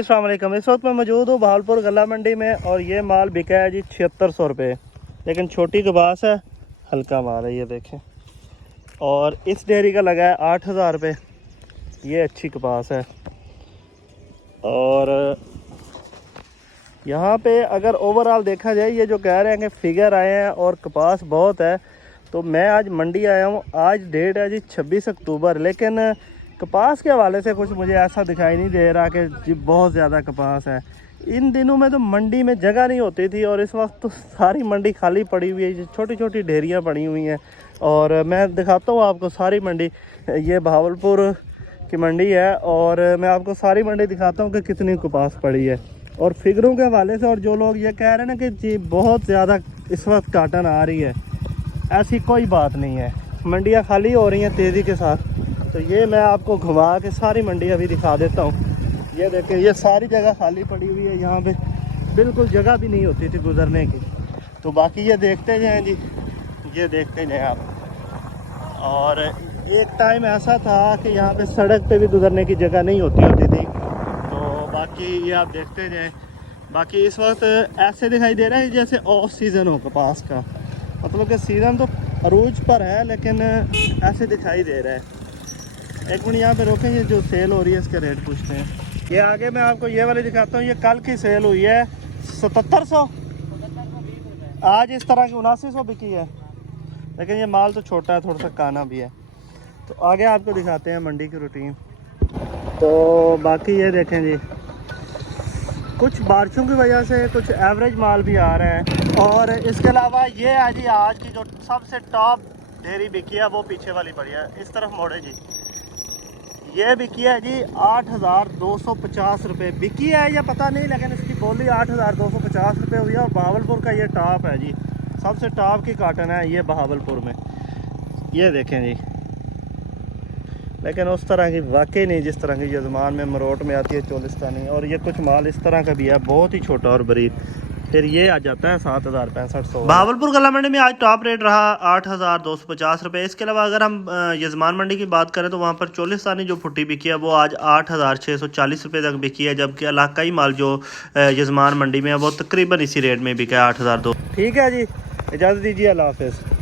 अस्सलाम वालेकुम। इस वक्त मैं मौजूद हूँ भावलपुर गला मंडी में और ये माल बिका है जी 7600 रुपये, लेकिन छोटी कपास है, हल्का माल है ये देखें। और इस डेयरी का लगा है 8000 रुपये, ये अच्छी कपास है। और यहाँ पे अगर ओवरऑल देखा जाए, ये जो कह रहे हैं कि फिगर आए हैं और कपास बहुत है, तो मैं आज मंडी आया हूँ। आज डेट है जी 26 अक्टूबर, लेकिन कपास के हवाले से कुछ मुझे ऐसा दिखाई नहीं दे रहा कि जी बहुत ज़्यादा कपास है। इन दिनों में तो मंडी में जगह नहीं होती थी और इस वक्त तो सारी मंडी खाली पड़ी हुई है, छोटी छोटी ढेरियाँ पड़ी हुई हैं। और मैं दिखाता हूँ आपको सारी मंडी, ये भावलपुर की मंडी है और मैं आपको सारी मंडी दिखाता हूँ कि कितनी कपास पड़ी है। और फिगरों के हवाले से, और जो लोग ये कह रहे हैं ना कि जी बहुत ज़्यादा इस वक्त काटन आ रही है, ऐसी कोई बात नहीं है। मंडियाँ खाली हो रही हैं तेज़ी के साथ। तो ये मैं आपको घुमा के सारी मंडी अभी दिखा देता हूँ। ये देखें, ये सारी जगह खाली पड़ी हुई है, यहाँ पे बिल्कुल जगह भी नहीं होती थी गुजरने की। तो बाकी ये देखते जाएँ जी, ये देखते जाएँ आप। और एक टाइम ऐसा था कि यहाँ पे सड़क पे भी गुजरने की जगह नहीं होती थी। तो बाकी ये आप देखते जाएँ। बाकी इस वक्त ऐसे दिखाई दे रहा है जैसे ऑफ सीज़न हो कपास का, मतलब कि सीज़न तो अरूज पर है लेकिन ऐसे दिखाई दे रहा है। एक मिनट यहाँ पे रोकें, ये जो सेल हो रही है इसके रेट पूछते हैं। ये आगे मैं आपको ये वाली दिखाता हूँ। ये कल की सेल हुई है 7700, आज इस तरह की 7900 बिकी है, लेकिन ये माल तो छोटा है, थोड़ा सा काना भी है। तो आगे आपको दिखाते हैं मंडी की रूटीन। तो बाकी ये देखें जी, कुछ बारिशों की वजह से कुछ एवरेज माल भी आ रहा है। और इसके अलावा ये है जी, आज की जो सबसे टॉप ढेरी बिकी है वो पीछे वाली पड़ी है, इस तरफ मोड़े जी। ये बिकी है जी 8250 रुपये बिकी है, या पता नहीं, लेकिन इसकी बोली 8250 रुपये हुई है। और बहावलपुर का ये टॉप है जी, सबसे टॉप की काटन है ये बहावलपुर में, ये देखें जी। लेकिन उस तरह की वाकई नहीं जिस तरह की यजमान में मरोट में आती है चोलिस्तानी। और ये कुछ माल इस तरह का भी है, बहुत ही छोटा और बरीक। फिर ये आ जाता है 7065। भावलपुर गला मंडी में आज टॉप रेट रहा 8250 रुपये। इसके अलावा अगर हम यजमान मंडी की बात करें तो वहाँ पर चोलिस्तानी जो फुट्टी बिकी है वो आज 8640 रुपये तक बिकी है, जबकि इलाकाई माल जो यजमान मंडी में है वो तकरीबन इसी रेट में बिका है 8200। ठीक है जी, इजाज़त दीजिए, अल्लाह हाफिज़।